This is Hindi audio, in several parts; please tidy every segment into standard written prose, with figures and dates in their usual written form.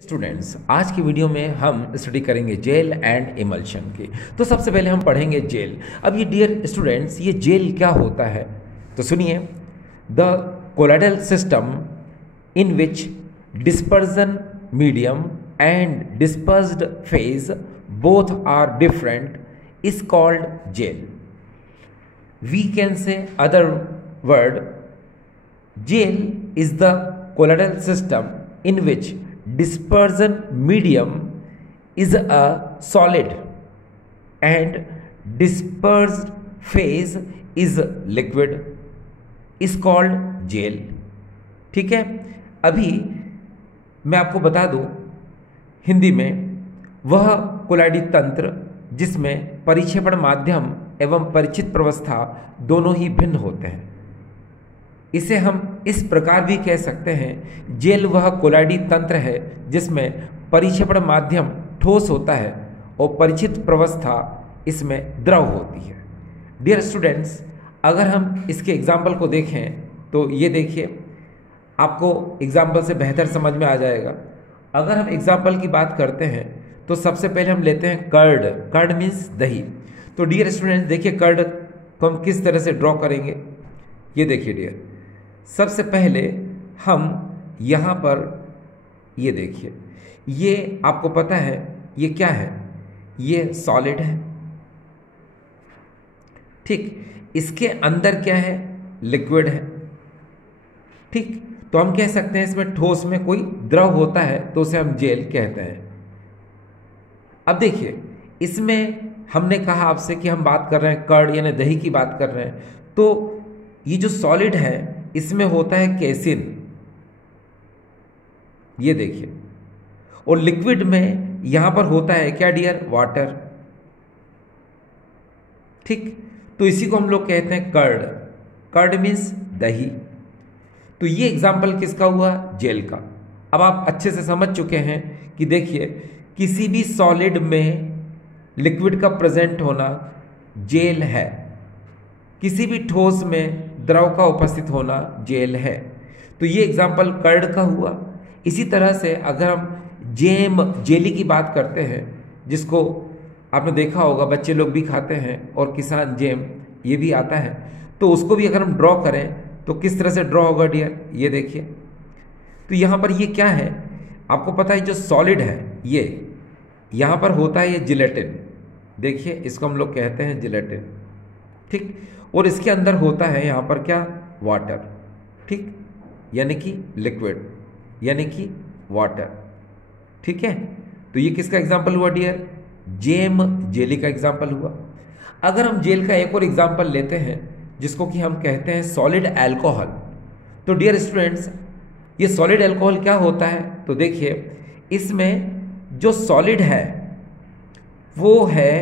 स्टूडेंट्स, आज की वीडियो में हम स्टडी करेंगे जेल एंड इमल्शन की। तो सबसे पहले हम पढ़ेंगे जेल। अब ये डियर स्टूडेंट्स, ये जेल क्या होता है तो सुनिए। The colloidal system in which dispersion medium and dispersed phase both are different is called gel. We can say other word, gel is the colloidal system in which dispersion medium is a solid and dispersed phase is liquid is called gel। ठीक है, अभी मैं आपको बता दूं हिंदी में, वह कोलाइडी तंत्र जिसमें परिक्षेपण माध्यम एवं परिचित प्रवस्था दोनों ही भिन्न होते हैं, इसे हम इस प्रकार भी कह सकते हैं, जेल वह कोलाइडी तंत्र है जिसमें परिक्षेपण माध्यम ठोस होता है और परिचित प्रवस्था इसमें द्रव होती है। डियर स्टूडेंट्स, अगर हम इसके एग्जाम्पल को देखें तो ये देखिए, आपको एग्जाम्पल से बेहतर समझ में आ जाएगा। अगर हम एग्जाम्पल की बात करते हैं तो सबसे पहले हम लेते हैं कर्ड। कर्ड मीन्स दही। तो डियर स्टूडेंट्स देखिए, कर्ड को हम किस तरह से ड्रॉ करेंगे। ये देखिए डियर, सबसे पहले हम यहाँ पर ये देखिए, ये आपको पता है ये क्या है, ये सॉलिड है। ठीक, इसके अंदर क्या है, लिक्विड है। ठीक, तो हम कह सकते हैं इसमें ठोस में कोई द्रव होता है तो उसे हम जेल कहते हैं। अब देखिए, इसमें हमने कहा आपसे कि हम बात कर रहे हैं कर्ड यानी दही की बात कर रहे हैं, तो ये जो सॉलिड है इसमें होता है केसिन, ये देखिए, और लिक्विड में यहां पर होता है क्या डियर, वाटर। ठीक, तो इसी को हम लोग कहते हैं कर्ड। कर्ड मीन्स दही। तो ये एग्जाम्पल किसका हुआ, जेल का। अब आप अच्छे से समझ चुके हैं कि देखिए, किसी भी सॉलिड में लिक्विड का प्रेजेंट होना जेल है, किसी भी ठोस में द्रव का उपस्थित होना जेल है। तो ये एग्जाम्पल कर्ड का हुआ। इसी तरह से अगर हम जेली की बात करते हैं, जिसको आपने देखा होगा बच्चे लोग भी खाते हैं, और किसान जेम ये भी आता है, तो उसको भी अगर हम ड्रॉ करें तो किस तरह से ड्रॉ होगा डियर, ये देखिए। तो यहाँ पर ये क्या है, आपको पता है जो सॉलिड है ये यहाँ पर होता है ये जिलेटिन। देखिए, इसको हम लोग कहते हैं जिलेटिन। ठीक, और इसके अंदर होता है यहाँ पर क्या, वाटर। ठीक, यानी कि लिक्विड, यानी कि वाटर। ठीक है, तो ये किसका एग्जाम्पल हुआ डियर, जेली का एग्जाम्पल हुआ। अगर हम जेल का एक और एग्जाम्पल लेते हैं जिसको कि हम कहते हैं सॉलिड अल्कोहल, तो डियर स्टूडेंट्स ये सॉलिड अल्कोहल क्या होता है, तो देखिए इसमें जो सॉलिड है वो है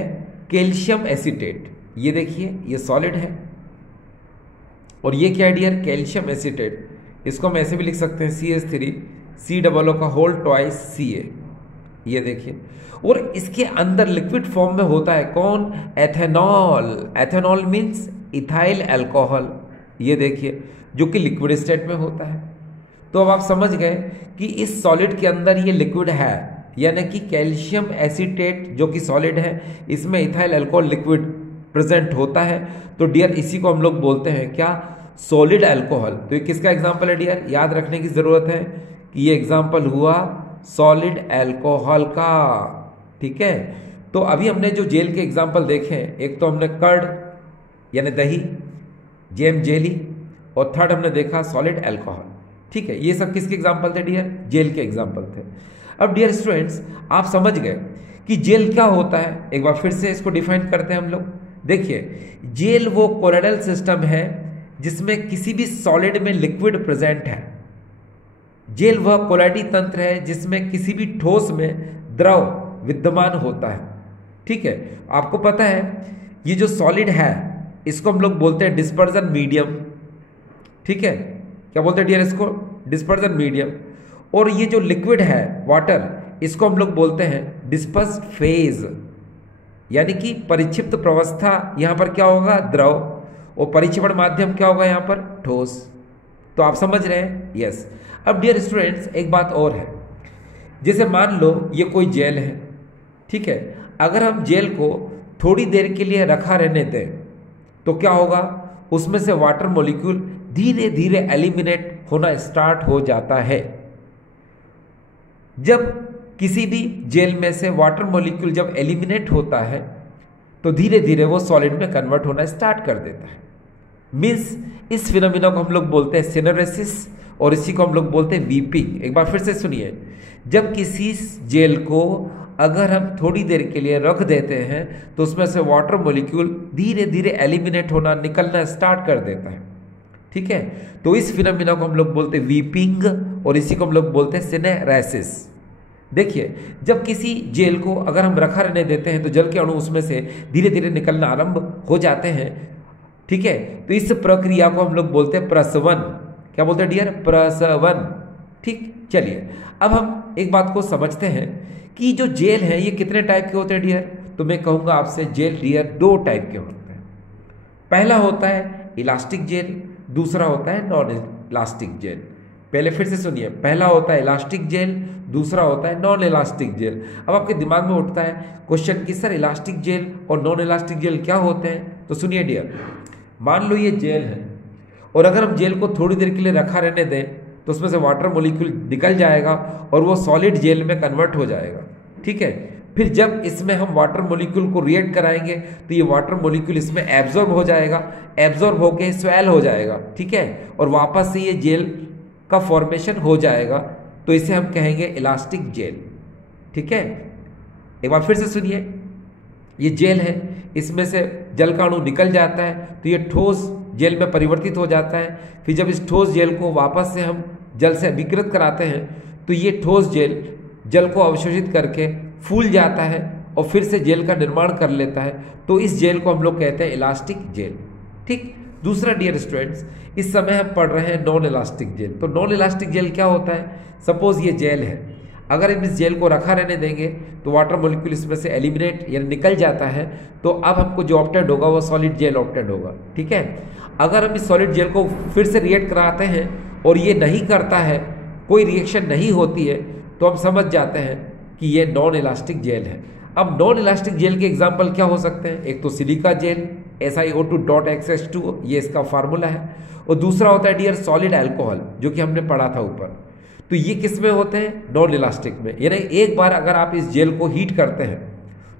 कैल्शियम एसीटेट। ये देखिए, ये सॉलिड है और ये क्या है डियर, कैल्शियम एसीटेट। इसको हम ऐसे भी लिख सकते हैं CH3 COO का होल ट्वाइस Ca। ये देखिए, और इसके अंदर लिक्विड फॉर्म में होता है कौन, ethanol. Ethanol means ethyl alcohol. ये देखिए, जो कि लिक्विड स्टेट में होता है। तो अब आप समझ गए कि इस सॉलिड के अंदर ये लिक्विड है, यानी कि कैल्शियम एसीटेट जो कि सॉलिड है, इसमें इथाइल अल्कोहल लिक्विड प्रेजेंट होता है। तो डियर इसी को हम लोग बोलते हैं क्या, सॉलिड अल्कोहल। तो ये किसका एग्जांपल है डियर, याद रखने की जरूरत है कि ये एग्जांपल हुआ सॉलिड अल्कोहल का। ठीक है, तो अभी हमने जो जेल के एग्जांपल देखे, एक तो हमने कर्ड यानी दही, जेली, और थर्ड हमने देखा सॉलिड अल्कोहल। ठीक है, ये सब किसके एग्जांपल थे डियर, जेल के एग्जांपल थे। अब डियर स्टूडेंट्स, आप समझ गए कि जेल क्या होता है। एक बार फिर से इसको डिफाइन करते हैं हम लोग। देखिए, जेल वो कोलाइडल सिस्टम है जिसमें किसी भी सॉलिड में लिक्विड प्रेजेंट है। जेल वह कोलाइडी तंत्र है जिसमें किसी भी ठोस में द्रव विद्यमान होता है। ठीक है, आपको पता है ये जो सॉलिड है इसको हम लोग बोलते हैं डिस्पर्जन मीडियम। ठीक है, क्या बोलते हैं डियर इसको, डिस्पर्जन मीडियम। और ये जो लिक्विड है वाटर, इसको हम लोग बोलते हैं डिस्पर्स्ड फेज, यानी कि परिक्षिप्त प्रवस्था। यहां पर क्या होगा, द्रव, और परिक्षेपण माध्यम क्या होगा यहाँ पर, ठोस। तो आप समझ रहे हैं, यस। अब डियर स्टूडेंट्स एक बात और है, जैसे मान लो ये कोई जेल है, ठीक है। अगर हम जेल को थोड़ी देर के लिए रखा रहने दें तो क्या होगा, उसमें से वाटर मॉलिक्यूल धीरे धीरे एलिमिनेट होना स्टार्ट हो जाता है। जब किसी भी जेल में से वाटर मॉलिक्यूल जब एलिमिनेट होता है तो धीरे धीरे वो सॉलिड में कन्वर्ट होना स्टार्ट कर देता है। मीन्स इस फिनोमिना को हम लोग बोलते हैं सिनेरेसिस और इसी को हम लोग बोलते हैं वीपिंग। एक बार फिर से सुनिए, जब किसी जेल को अगर हम थोड़ी देर के लिए रख देते हैं तो उसमें से वाटर मॉलिक्यूल धीरे धीरे एलिमिनेट होना, निकलना स्टार्ट कर देता है, ठीक है। तो इस फिनोमिना को हम लोग बोलते हैं वीपिंग और इसी को हम लोग बोलते हैं सिनेरेसिस। देखिए, जब किसी जेल को अगर हम रखा रहने देते हैं तो जल के अणु उसमें से धीरे धीरे निकलना आरंभ हो जाते हैं, ठीक है। तो इस प्रक्रिया को हम लोग बोलते हैं प्रसवन। क्या बोलते हैं डियर? प्रसवन, ठीक। चलिए अब हम एक बात को समझते हैं कि जो जेल है ये कितने टाइप के होते हैं डियर। तो मैं कहूँगा आपसे जेल डियर दो टाइप के होते हैं। पहला होता है इलास्टिक जेल, दूसरा होता है नॉन इलास्टिक जेल। पहले फिर से सुनिए, पहला होता है इलास्टिक जेल, दूसरा होता है नॉन इलास्टिक जेल। अब आपके दिमाग में उठता है क्वेश्चन कि सर इलास्टिक जेल और नॉन इलास्टिक जेल क्या होते हैं। तो सुनिए डियर, मान लो ये जेल है और अगर हम जेल को थोड़ी देर के लिए रखा रहने दें तो उसमें से वाटर मॉलिक्यूल निकल जाएगा और वो सॉलिड जेल में कन्वर्ट हो जाएगा, ठीक है। फिर जब इसमें हम वाटर मॉलिक्यूल को रिएक्ट कराएंगे तो ये वाटर मॉलिक्यूल इसमें एब्जॉर्ब हो जाएगा, एब्जॉर्ब होके स्वेल हो जाएगा, ठीक है, और वापस से ये जेल का फॉर्मेशन हो जाएगा। तो इसे हम कहेंगे इलास्टिक जेल, ठीक है। एक बार फिर से सुनिए, ये जेल है, इसमें से जल का अणु निकल जाता है तो ये ठोस जेल में परिवर्तित हो जाता है। फिर जब इस ठोस जेल को वापस से हम जल से अभिकृत कराते हैं तो ये ठोस जेल जल को अवशोषित करके फूल जाता है और फिर से जेल का निर्माण कर लेता है। तो इस जेल को हम लोग कहते हैं इलास्टिक जेल, ठीक। दूसरा डियर स्टूडेंट्स, इस समय हम पढ़ रहे हैं नॉन इलास्टिक जेल। तो नॉन इलास्टिक जेल क्या होता है? सपोज ये जेल है, अगर हम इस जेल को रखा रहने देंगे तो वाटर मॉलिक्यूल इसमें से एलिमिनेट यानी निकल जाता है, तो अब हमको जो ऑब्टेंड होगा वो सॉलिड जेल ऑब्टेंड होगा, ठीक है। अगर हम इस सॉलिड जेल को फिर से रिएक्ट कराते हैं और ये नहीं करता है, कोई रिएक्शन नहीं होती है, तो हम समझ जाते हैं कि ये नॉन इलास्टिक जेल है। अब नॉन इलास्टिक जेल के एग्जाम्पल क्या हो सकते हैं? एक तो सिलिका जेल SiO2.X2, ये इसका फार्मूला है, और दूसरा होता है डियर सॉलिड अल्कोहल, जो कि हमने पढ़ा था ऊपर। तो ये किस में होते हैं? नॉन इलास्टिक में। यानी एक बार अगर आप इस जेल को हीट करते हैं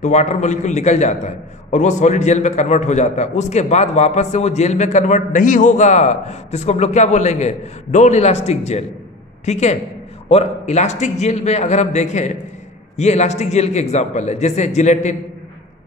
तो वाटर मॉलिक्यूल निकल जाता है और वो सॉलिड जेल में कन्वर्ट हो जाता है, उसके बाद वापस से वो जेल में कन्वर्ट नहीं होगा, तो इसको हम लोग क्या बोलेंगे? नॉन इलास्टिक जेल, ठीक है। और इलास्टिक जेल में अगर हम देखें, ये इलास्टिक जेल के एग्जाम्पल है, जैसे जिलेटिन,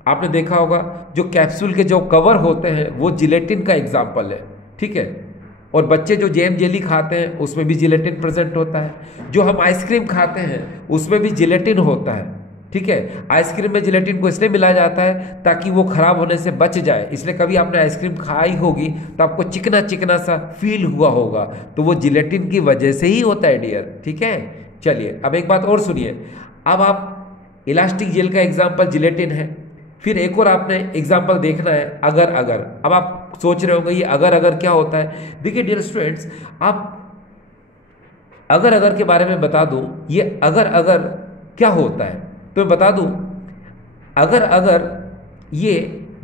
आपने देखा होगा जो कैप्सूल के जो कवर होते हैं वो जिलेटिन का एग्जाम्पल है, ठीक है। और बच्चे जो जैम जेली खाते हैं उसमें भी जिलेटिन प्रेजेंट होता है। जो हम आइसक्रीम खाते हैं उसमें भी जिलेटिन होता है, ठीक है। आइसक्रीम में जिलेटिन को इसलिए मिलाया जाता है ताकि वो खराब होने से बच जाए, इसलिए कभी आपने आइसक्रीम खाई होगी तो आपको चिकना चिकना सा फील हुआ होगा, तो वो जिलेटिन की वजह से ही होता है डियर, ठीक है। चलिए अब एक बात और सुनिए, अब आप इलास्टिक जेल का एग्जाम्पल जिलेटिन है, फिर एक और आपने एग्जाम्पल देखना है अगर अगर। अब आप सोच रहे होंगे ये अगर अगर क्या होता है? देखिए डियर स्टूडेंट्स, आप अगर अगर के बारे में बता दूं, ये अगर अगर क्या होता है तो मैं बता दूं, अगर अगर ये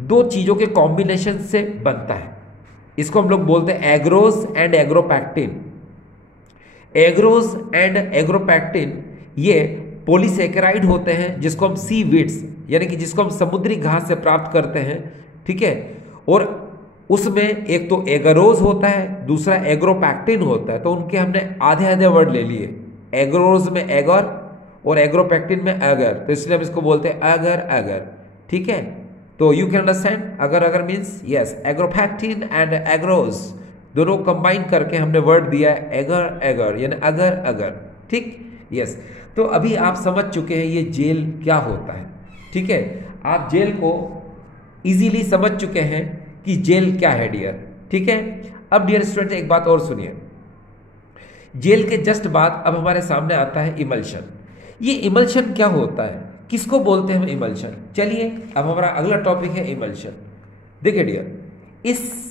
दो चीजों के कॉम्बिनेशन से बनता है, इसको हम लोग बोलते हैं एग्रोज एंड एग्रोपैक्टिन। एग्रोज एंड एग्रोपैक्टिन ये पॉलीसेकेराइड होते हैं जिसको हम सी वीड्स यानी कि जिसको हम समुद्री घास से प्राप्त करते हैं, ठीक है। और उसमें एक तो एगरोज होता है, दूसरा एग्रोपैक्टिन होता है, तो उनके हमने आधे आधे वर्ड ले लिए, एग्रोज में एगर और एग्रोपैक्टिन में अगर, तो इसलिए हम इसको बोलते हैं अगर अगर, ठीक है। तो यू कैन अंडरस्टैंड अगर अगर मीन्स यस, एग्रोपैक्टिन एंड एग्रोज दोनों कंबाइन करके हमने वर्ड दिया है एगर एगर यानी अगर अगर, ठीक, यस। तो अभी आप समझ चुके हैं ये जेल क्या होता है, ठीक है। आप जेल को इजीली समझ चुके हैं कि जेल क्या है डियर, ठीक है। अब डियर स्टूडेंट एक बात और सुनिए, जेल के जस्ट बाद अब हमारे सामने आता है इमल्शन। ये इमल्शन क्या होता है, किसको बोलते हैं हम इमल्शन? चलिए अब हमारा अगला टॉपिक है इमल्शन। देखिए डियर, इस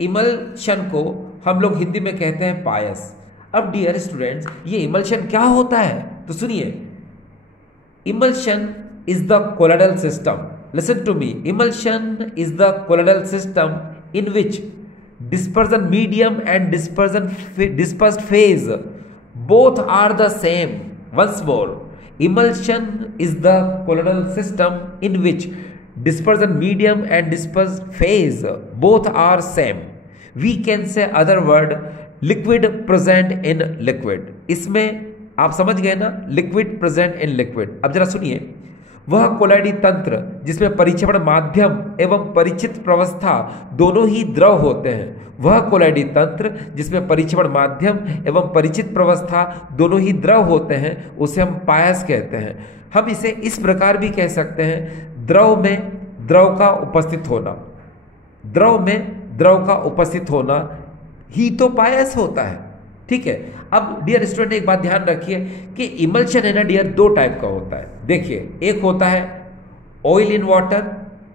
इमल्शन को हम लोग हिंदी में कहते हैं पायस। अब डियर स्टूडेंट्स, ये इमल्शन क्या होता है? तो सुनिए, Emulsion is the colloidal system. Listen to me. Emulsion is the colloidal system in which dispersion medium and dispersed phase both are the same. Once more, emulsion is the colloidal system in which dispersion medium and dispersed phase both are same. We can say other word liquid present in liquid. इसमें आप समझ गए ना, लिक्विड प्रेजेंट इन लिक्विड। अब जरा सुनिए, वह कोलाइडी तंत्र जिसमें परिक्षेपण माध्यम एवं परिचित प्रवस्था दोनों ही द्रव होते हैं, वह कोलाइडी तंत्र जिसमें परिक्षेपण माध्यम एवं परिचित प्रवस्था दोनों ही द्रव होते हैं, उसे हम पायस कहते हैं। हम इसे इस प्रकार भी कह सकते हैं, द्रव में द्रव का उपस्थित होना, द्रव में द्रव का उपस्थित होना ही तो पायस होता है। ठीक है। अब डियर स्टूडेंट एक बात ध्यान रखिए कि इमल्शन है ना डियर, दो टाइप का होता है। देखिए, एक होता है ऑयल इन वाटर,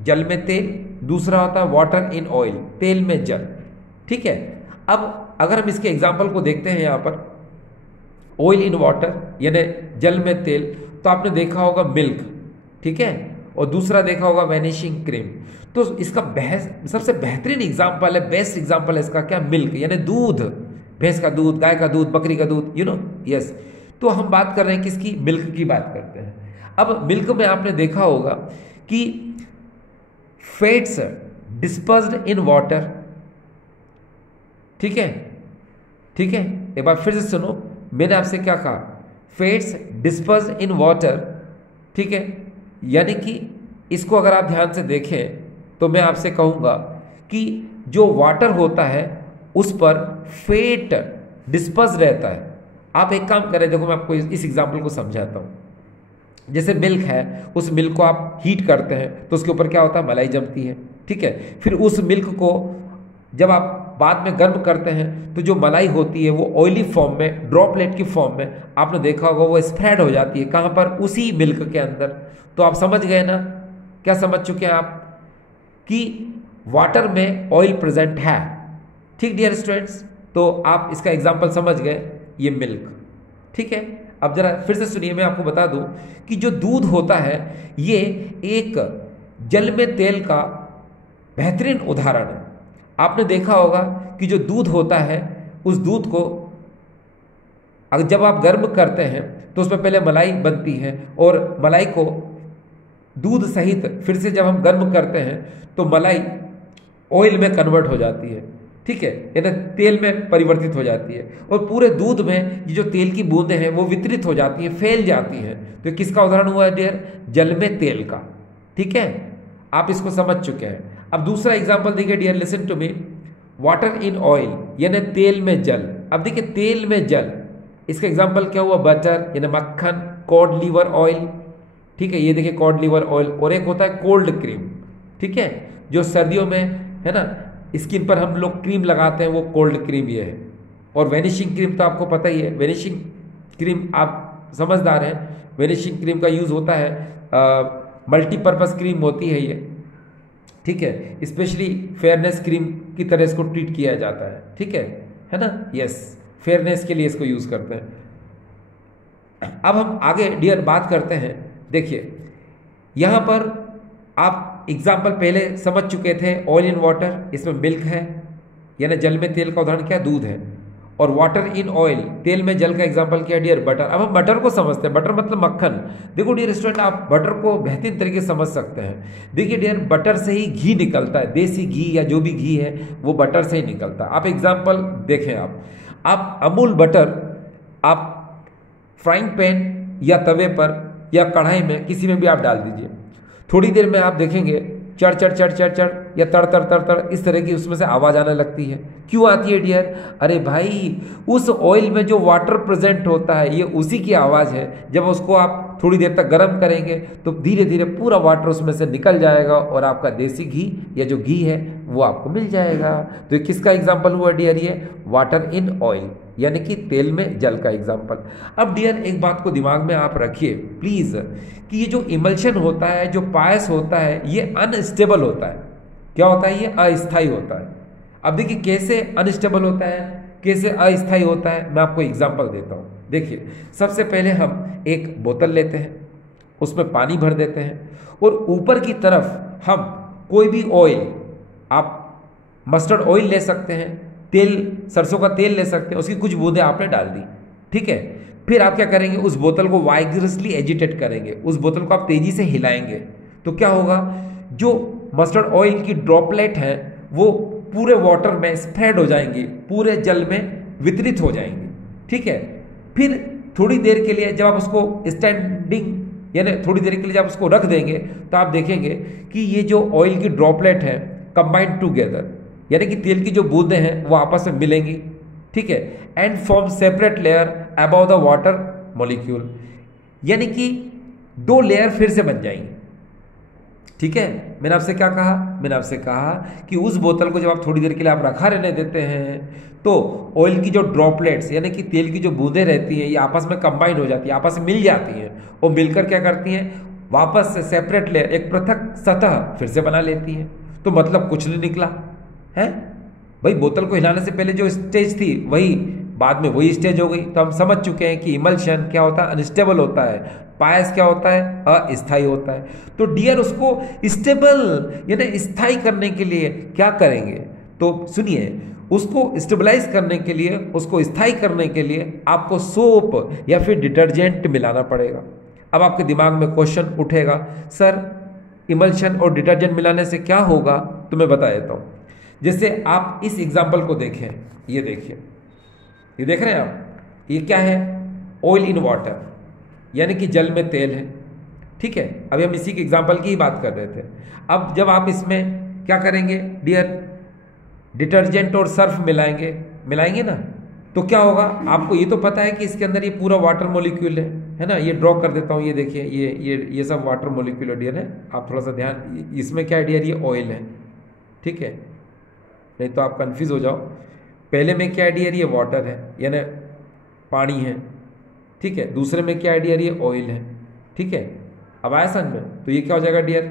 जल में तेल, दूसरा होता है वाटर इन ऑयल, तेल में जल। ठीक है। अब अगर हम इसके एग्जाम्पल को देखते हैं, यहाँ पर ऑयल इन वाटर यानी जल में तेल, तो आपने देखा होगा मिल्क, ठीक है, और दूसरा देखा होगा वैनिशिंग क्रीम। तो इसका सबसे बेहतरीन एग्जाम्पल है, बेस्ट एग्जाम्पल है इसका क्या, मिल्क यानी दूध, भैंस का दूध, गाय का दूध, बकरी का दूध, यू नो, यस। तो हम बात कर रहे हैं किसकी, मिल्क की बात करते हैं। अब मिल्क में आपने देखा होगा कि फैट्स डिस्पर्स्ड इन वाटर, ठीक है, ठीक है। एक बार फिर से सुनो, मैंने आपसे क्या कहा, फैट्स डिस्पर्स्ड इन वाटर, ठीक है। यानी कि इसको अगर आप ध्यान से देखें तो मैं आपसे कहूंगा कि जो वाटर होता है उस पर फैट डिस्पर्स रहता है। आप एक काम करें, देखो मैं आपको इस एग्जाम्पल को समझाता हूं। जैसे मिल्क है, उस मिल्क को आप हीट करते हैं तो उसके ऊपर क्या होता है, मलाई जमती है, ठीक है। फिर उस मिल्क को जब आप बाद में गर्म करते हैं तो जो मलाई होती है वो ऑयली फॉर्म में, ड्रॉपलेट की फॉर्म में आपने देखा होगा वो स्प्रेड हो जाती है, कहाँ पर, उसी मिल्क के अंदर। तो आप समझ गए ना, क्या समझ चुके हैं आप कि वाटर में ऑयल प्रेजेंट है। ठीक डियर स्टूडेंट्स, तो आप इसका एग्जाम्पल समझ गए, ये मिल्क, ठीक है। अब जरा फिर से सुनिए, मैं आपको बता दूं कि जो दूध होता है ये एक जल में तेल का बेहतरीन उदाहरण है। आपने देखा होगा कि जो दूध होता है उस दूध को अगर जब आप गर्म करते हैं तो उसमें पहले मलाई बनती है, और मलाई को दूध सहित फिर से जब हम गर्म करते हैं तो मलाई ऑयल में कन्वर्ट हो जाती है, ठीक है, यानी तेल में परिवर्तित हो जाती है, और पूरे दूध में ये जो तेल की बूंदें हैं वो वितरित हो जाती हैं, फैल जाती हैं। तो किसका उदाहरण हुआ है डियर, जल में तेल का, ठीक है। आप इसको समझ चुके हैं। अब दूसरा एग्जाम्पल देखिए dear, listen to me, water in oil यानी तेल में जल। अब देखिए तेल में जल, इसका एग्जाम्पल क्या हुआ, बटर यानी मक्खन, कॉड लीवर ऑयल, ठीक है, ये देखिए कॉड लीवर ऑयल। और एक होता है कोल्ड क्रीम, ठीक है, जो सर्दियों में है ना स्किन पर हम लोग क्रीम लगाते हैं, वो कोल्ड क्रीम ये है। और वेनिशिंग क्रीम तो आपको पता ही है, वेनिशिंग क्रीम आप समझदार हैं, वेनिशिंग क्रीम का यूज़ होता है, मल्टीपर्पज़ क्रीम होती है ये, ठीक है, स्पेशली फेयरनेस क्रीम की तरह इसको ट्रीट किया जाता है, ठीक है ना, यस, फेयरनेस के लिए इसको यूज़ करते हैं। अब हम आगे डियर बात करते हैं। देखिए यहाँ पर आप एग्जाम्पल पहले समझ चुके थे, ऑयल इन वाटर, इसमें मिल्क है यानी जल में तेल का उदाहरण क्या, दूध है, और वाटर इन ऑयल, तेल में जल का एग्जाम्पल क्या डियर, बटर। अब हम बटर को समझते हैं, बटर मतलब मक्खन। देखो डियर स्टूडेंट, आप बटर को बेहतरीन तरीके से समझ सकते हैं। देखिए डियर, बटर से ही घी निकलता है, देसी घी या जो भी घी है वो बटर से ही निकलता है। आप एग्जाम्पल देखें, आप अमूल बटर आप फ्राइंग पैन या तवे पर या कढ़ाई में किसी में भी आप डाल दीजिए, थोड़ी देर में आप देखेंगे चढ़ चढ़ चढ़ चढ़ चढ़ या तड़ तड़ तड़ तड़ इस तरह की उसमें से आवाज़ आने लगती है। क्यों आती है डियर, अरे भाई उस ऑयल में जो वाटर प्रेजेंट होता है ये उसी की आवाज़ है। जब उसको आप थोड़ी देर तक गर्म करेंगे तो धीरे धीरे पूरा वाटर उसमें से निकल जाएगा और आपका देसी घी या जो घी है वो आपको मिल जाएगा। तो ये किसका एग्जाम्पल हुआ डियर, ये वाटर इन ऑयल यानी कि तेल में जल का एग्जाम्पल। अब डियर एक बात को दिमाग में आप रखिए प्लीज़ कि ये जो इमल्शन होता है, जो पायस होता है, ये अनस्टेबल होता है। क्या होता है, ये अस्थायी होता है। अब देखिए कैसे अनस्टेबल होता है, कैसे अस्थायी होता है, मैं आपको एग्जाम्पल देता हूँ। देखिए सबसे पहले हम एक बोतल लेते हैं, उसमें पानी भर देते हैं और ऊपर की तरफ हम कोई भी ऑयल, आप मस्टर्ड ऑयल ले सकते हैं, तेल, सरसों का तेल ले सकते हैं, उसकी कुछ बूंदें आपने डाल दी, ठीक है। फिर आप क्या करेंगे, उस बोतल को वाइगरसली एजिटेट करेंगे, उस बोतल को आप तेजी से हिलाएंगे, तो क्या होगा, जो मस्टर्ड ऑयल की ड्रॉपलेट है वो पूरे वाटर में स्प्रेड हो जाएंगी, पूरे जल में वितरित हो जाएंगे, ठीक है। फिर थोड़ी देर के लिए जब आप उसको स्टैंडिंग, यानी थोड़ी देर के लिए जब उसको रख देंगे, तो आप देखेंगे कि ये जो ऑयल की ड्रॉपलेट है कंबाइंड टुगेदर, यानी कि तेल की जो बूंदें हैं वो आपस में मिलेंगी, ठीक है, and form separate layer above the water molecule, यानी कि दो लेयर फिर से बन जाएंगी, ठीक है। मैंने आपसे क्या कहा, मैंने आपसे कहा कि उस बोतल को जब आप थोड़ी देर के लिए आप रखा रहने देते हैं, तो ऑयल की जो ड्रॉपलेट्स, यानी कि तेल की जो बूंदें रहती हैं, ये आपस में कंबाइन हो जाती है, आपस में मिल जाती हैं, और मिलकर क्या करती हैं, वापस से सेपरेट लेयर, एक पृथक सतह फिर से बना लेती हैं। तो मतलब कुछ नहीं निकला है भाई, बोतल को हिलाने से पहले जो स्टेज थी वही बाद में वही स्टेज हो गई। तो हम समझ चुके हैं कि इमल्शन क्या होता है, अनस्टेबल होता है, पायस क्या होता है, अस्थायी होता है। तो डियर उसको स्टेबल यानी स्थायी करने के लिए क्या करेंगे, तो सुनिए, उसको स्टेबलाइज करने के लिए, उसको स्थायी करने के लिए आपको सोप या फिर डिटर्जेंट मिलाना पड़ेगा। अब आपके दिमाग में क्वेश्चन उठेगा, सर इमल्शन और डिटर्जेंट मिलाने से क्या होगा, तो मैं बता देता हूँ। जैसे आप इस एग्जाम्पल को देखें, ये देखिए, ये देख रहे हैं आप, ये क्या है, ऑयल इन वाटर, यानी कि जल में तेल है, ठीक है। अभी हम इसी के एग्जाम्पल की ही बात कर रहे थे। अब जब आप इसमें क्या करेंगे डियर, डिटर्जेंट और सर्फ मिलाएंगे ना, तो क्या होगा, आपको ये तो पता है कि इसके अंदर ये पूरा वाटर मॉलिक्यूल है ना। ये ड्रॉ कर देता हूँ, ये देखिए, ये सब वाटर मॉलिक्यूल है डियर है। आप थोड़ा सा ध्यान, इसमें क्या है डियर, ये ऑयल है, ठीक है, नहीं तो आप कंफ्यूज हो जाओ। पहले में क्या है डियर, ये वाटर है यानी पानी है, ठीक है। दूसरे में क्या है डियर, ये ऑयल है, ठीक है। अब आया समझ में, तो ये क्या हो जाएगा डियर,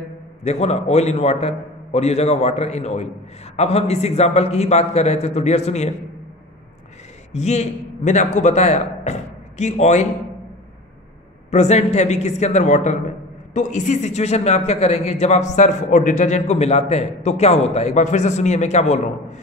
देखो ना, ऑयल इन वाटर, और ये हो जाएगा वाटर इन ऑयल। अब हम इस एग्जाम्पल की ही बात कर रहे थे, तो डियर सुनिए, ये मैंने आपको बताया कि ऑयल प्रेजेंट है अभी किसके अंदर, वाटर में। तो इसी सिचुएशन में आप क्या करेंगे, जब आप सर्फ और डिटर्जेंट को मिलाते हैं तो क्या होता है, एक बार फिर से सुनिए मैं क्या बोल रहा हूँ।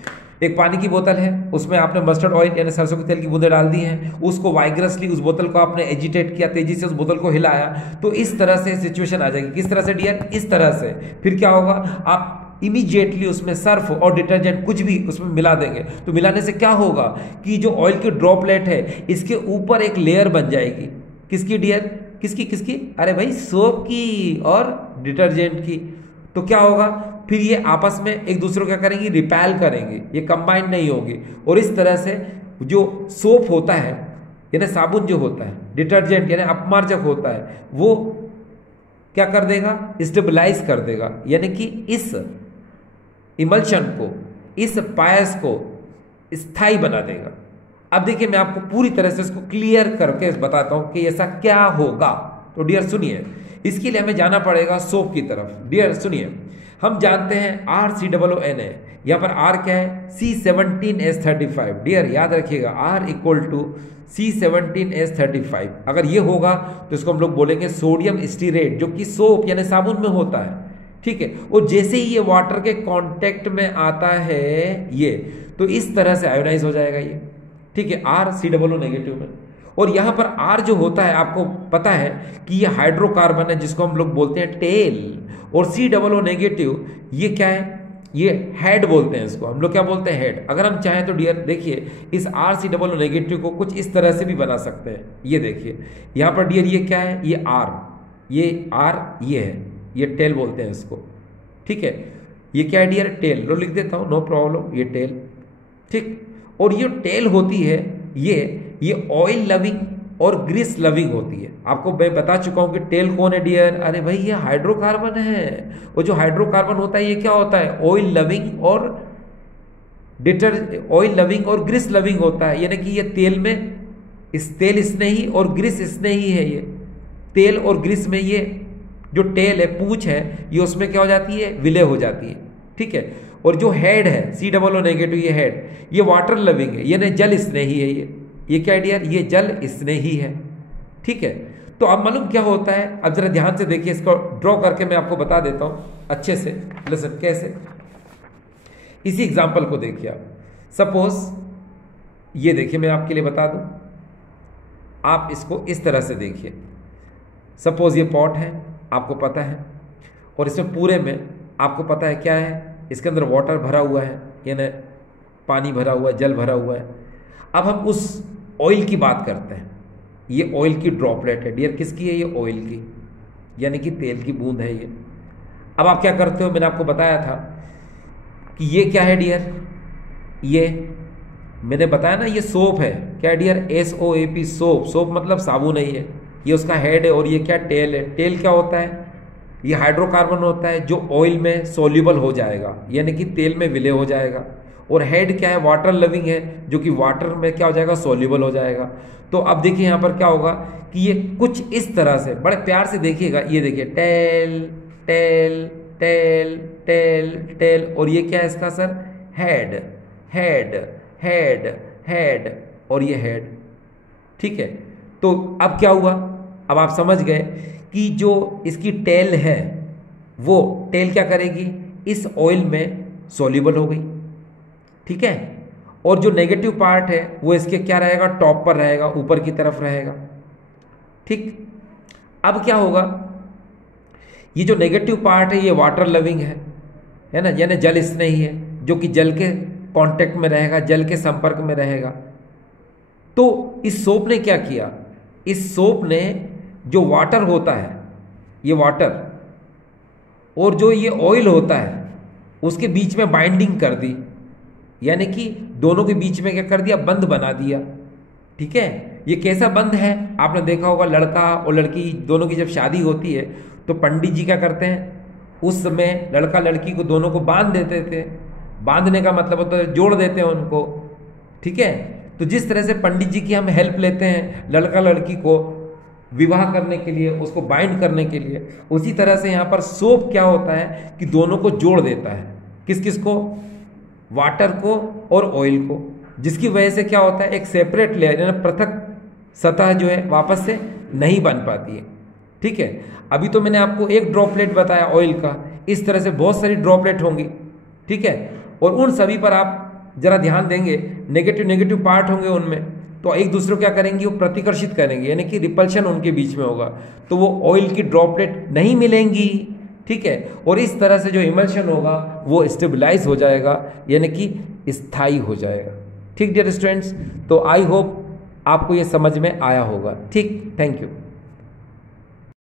एक पानी की बोतल है, उसमें आपने मस्टर्ड ऑयल यानी सरसों के तेल की बूंदें डाल दी हैं, उसको वाइग्रसली, उस बोतल को आपने एजिटेट किया, तेजी से उस बोतल को हिलाया, तो इस तरह से सिचुएशन आ जाएगी। किस तरह से डियर, इस तरह से। फिर क्या होगा, आप इमीडिएटली उसमें सर्फ और डिटर्जेंट कुछ भी उसमें मिला देंगे, तो मिलाने से क्या होगा कि जो ऑयल की ड्रॉपलेट है, इसके ऊपर एक लेयर बन जाएगी। किसकी डियर, किसकी, अरे भाई सोप की और डिटर्जेंट की। तो क्या होगा, फिर ये आपस में एक दूसरे को क्या करेंगी, रिपेल करेंगे, ये कंबाइन नहीं होगी। और इस तरह से जो सोप होता है यानी साबुन जो होता है, डिटर्जेंट यानी अपमार्जक होता है, वो क्या कर देगा, स्टेबलाइज कर देगा, यानी कि इस इमल्शन को, इस पायस को स्थायी बना देगा। अब देखिए मैं आपको पूरी तरह से इसको क्लियर करके बताता हूं कि ऐसा क्या होगा। तो डियर सुनिए, इसके लिए हमें जाना पड़ेगा सोप की तरफ। डियर सुनिए, हम जानते हैं RCOON है, यहाँ पर R क्या है, C17H35। डियर याद रखिएगा, R इक्वल टू C17H35। अगर ये होगा तो इसको हम लोग बोलेंगे सोडियम स्टीरेट, जो कि सोप यानी साबुन में होता है, ठीक है। और जैसे ही ये वाटर के कांटेक्ट में आता है ये, तो इस तरह से आयोनाइज हो जाएगा ये, ठीक है, RCOO नेगेटिव में। और यहाँ पर R जो होता है, आपको पता है कि ये हाइड्रोकार्बन है, जिसको हम लोग बोलते हैं टेल। और COO नेगेटिव ये क्या है, ये हेड बोलते हैं, इसको हम लोग क्या बोलते हैं, हेड। अगर हम चाहें तो डियर देखिए, इस RCOO नेगेटिव को कुछ इस तरह से भी बना सकते हैं। ये देखिए यहाँ पर डियर, ये क्या है, ये R, ये R ये है, ये टेल बोलते हैं इसको, ठीक है। ये क्या है डियर, टेल, लो लिख देता हूँ, नो प्रॉब्लम, ये टेल, ठीक। और ये टेल होती है, ये ऑयल लविंग और ग्रीस लविंग होती है। आपको मैं बता चुका हूं कि टेल कौन है डियर, अरे भाई ये हाइड्रोकार्बन है। और जो हाइड्रोकार्बन होता है ये क्या होता है, ऑयल लविंग और ऑयल लविंग और ग्रीस लविंग होता है, यानी कि ये तेल में तेल स्नेही और ग्रीस स्नेही है। ये तेल और ग्रीस में ये जो टेल है, पूंछ है, ये उसमें क्या हो जाती है, विलय हो जाती है, ठीक है। और जो हेड है COO नेगेटिव, ये हेड, ये वाटर लविंग है, यानी जल स्नेही है। ये क्या है डियर, ये जल स्नेही है, ठीक है। तो अब मालूम क्या होता है, अब जरा ध्यान से देखिए, इसको ड्रॉ करके मैं आपको बता देता हूं अच्छे से। लिसन कैसे, इसी एग्जांपल को देखिए आप। सपोज ये देखिए, मैं आपके लिए बता दूं, आप इसको इस तरह से देखिए। सपोज ये पॉट है, आपको पता है, और इसमें पूरे में आपको पता है क्या है, इसके अंदर वाटर भरा हुआ है, यानी पानी भरा हुआ है, जल भरा हुआ है। अब हम उस ऑयल की बात करते हैं। ये ऑयल की ड्रॉपलेट है डियर, किसकी है ये? ऑयल की, यानी कि तेल की बूंद है ये। अब आप क्या करते हो, मैंने आपको बताया था कि ये क्या है डियर, ये मैंने बताया ना, ये सोप है। क्या डियर? SOAP, soap. सोप मतलब साबुन है ये उसका हेड है, और ये क्या? टेल है। टेल क्या होता है? ये हाइड्रोकार्बन होता है जो ऑयल में सोल्यूबल हो जाएगा, यानी कि तेल में विलय हो जाएगा। और हेड क्या है? वाटर लविंग है, जो कि वाटर में क्या हो जाएगा? सोल्यूबल हो जाएगा। तो अब देखिए यहाँ पर क्या होगा कि ये कुछ इस तरह से, बड़े प्यार से देखिएगा, ये देखिए tail tail tail tail tail, और ये क्या है इसका sir? Head head head head, और ये हेड। ठीक है, तो अब क्या हुआ, अब आप समझ गए कि जो इसकी टेल है, वो टेल क्या करेगी? इस ऑयल में सॉल्युबल हो गई। ठीक है, और जो नेगेटिव पार्ट है वो इसके क्या रहेगा? टॉप पर रहेगा, ऊपर की तरफ रहेगा। ठीक, अब क्या होगा, ये जो नेगेटिव पार्ट है ये वाटर लविंग है ना, यानी जल स्नेही है, जो कि जल के कांटेक्ट में रहेगा, जल के संपर्क में रहेगा। तो इस सोप ने क्या किया, इस सोप ने जो वाटर होता है, ये वाटर, और जो ये ऑयल होता है, उसके बीच में बाइंडिंग कर दी, यानी कि दोनों के बीच में क्या कर दिया? बंध बना दिया। ठीक है, ये कैसा बंध है? आपने देखा होगा, लड़का और लड़की दोनों की जब शादी होती है तो पंडित जी क्या करते हैं, उस समय लड़का लड़की को दोनों को बांध देते थे। बांधने का मतलब होता है जोड़ देते हैं उनको। ठीक है, तो जिस तरह से पंडित जी की हम हेल्प लेते हैं लड़का लड़की को विवाह करने के लिए, उसको बाइंड करने के लिए, उसी तरह से यहाँ पर सोप क्या होता है कि दोनों को जोड़ देता है। किस किस को? वाटर को और ऑयल को, जिसकी वजह से क्या होता है, एक सेपरेट लेयर यानी पृथक सतह जो है वापस से नहीं बन पाती है। ठीक है, अभी तो मैंने आपको एक ड्रॉपलेट बताया ऑयल का, इस तरह से बहुत सारी ड्रॉपलेट होंगी। ठीक है, और उन सभी पर आप जरा ध्यान देंगे, नेगेटिव नेगेटिव पार्ट होंगे उनमें, तो एक दूसरे को क्या करेंगे? वो प्रतिकर्षित करेंगे, यानी कि रिपल्शन उनके बीच में होगा, तो वो ऑयल की ड्रॉपलेट नहीं मिलेंगी। ठीक है, और इस तरह से जो इमल्शन होगा वो स्टेबलाइज हो जाएगा, यानी कि स्थायी हो जाएगा। ठीक डियर स्टूडेंट्स, तो आई होप आपको ये समझ में आया होगा। ठीक, थैंक यू।